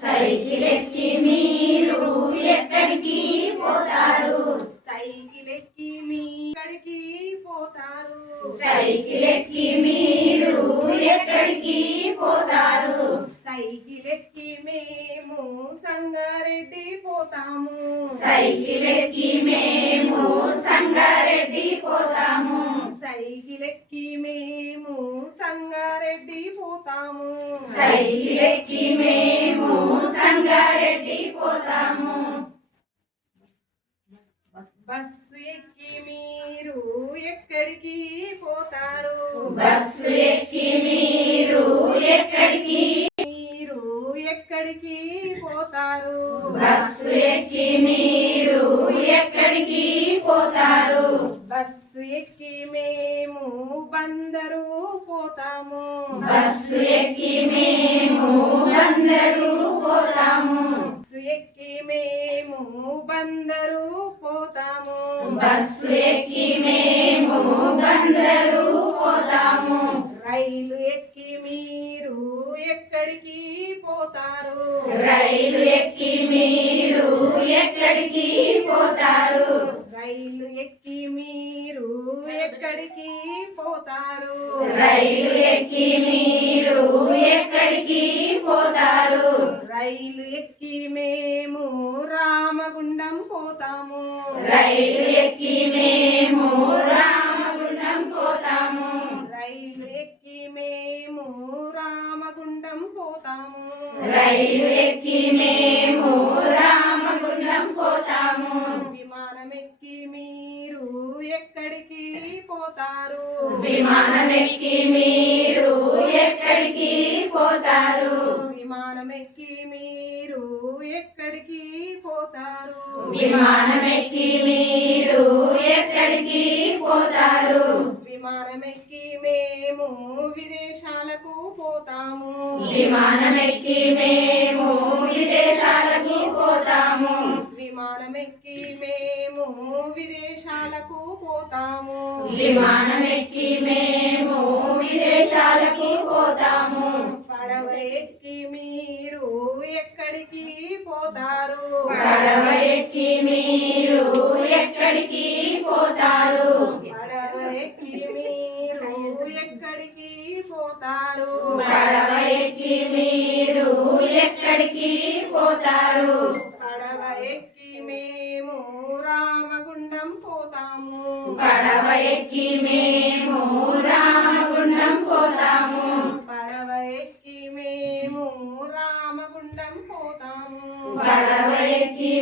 Cycle ఎక్కి మీరు ఎక్కడికి పోతారు? సైకిల్ ఎక్కి మీ ఎక్కడికి పోతారు? సైకిల్ ఎక్కి మీరు ఎక్కడికి పోతారు? సైకిల్ ఎక్కి మేము సంగారెడ్డి పోతాము. సైకిల్ ఎక్కి మేము సంగారెడ్డి పోతాము. సైకిల్ ఎక్కి మేము సంగారెడ్డి పోతాము. బస్సు ఎక్కి మీరు ఎక్కడికి పోతారు? బస్సు ఎక్కి మీరు ఎక్కడికి? మీరు ఎక్కడికి పోతారు? బస్సు ఎక్కి మీరు ఎక్కడికి పోతారు? బస్సు ఎక్కి మేము బందరు పోతాము. బస్సు ఎక్కి మేము అందరూ పోతాము. బస్సు ఎక్కి మేము బందరు పోతాము. బస్సు ఎక్కి మేము అందరూ పోతాము. రైలు ఎక్కి మీరు ఎక్కడికి పోతారు? రైలు ఎక్కి మీరు ఎక్కడికి పోతారు? రైలు ఎక్కి మీరు ఎక్కడికి పోతారు? రైలు ఎక్కి మీరు ఎక్కడికి పోతారు? రైలు ఎక్కి మేము రామగుండం పోతాము. రైలు ఎక్కి మేము రామగుండం పోతాము. రైలు ఎక్కి మేము రామగుండం పోతాము. రైలు ఎక్కి మేము రామగుండం పోతారు. విమానం ఎక్కి మీరు ఎక్కడికి పోతారు? విమానం ఎక్కి మీరు ఎక్కడికి పోతారు? విమానం ఎక్కి మీరు ఎక్కడికి పోతారు? విమానం ఎక్కి మేము విదేశాలకు పోతాము. విమానం ఎక్కి మేము విదేశాలకు పోతాము. విమానం ఎక్కి మేము విదేశాలకు పోతాము. పడవ ఎక్కి మీరు ఎక్కడికి పోతారు? పడవ ఎక్కి మీరు ఎక్కడికి పోతారు? పడవ ఎక్కి మీరు ఎక్కడికి పోతారు? పడవ ఎక్కి మీరు ఎక్కడికి పోతారు? పోతాము. పడవ ఎక్కి మేము రామగుండం పోతాము. పడవ ఎక్కి మేము రామగుండం పోతాము. పడవ ఎక్కి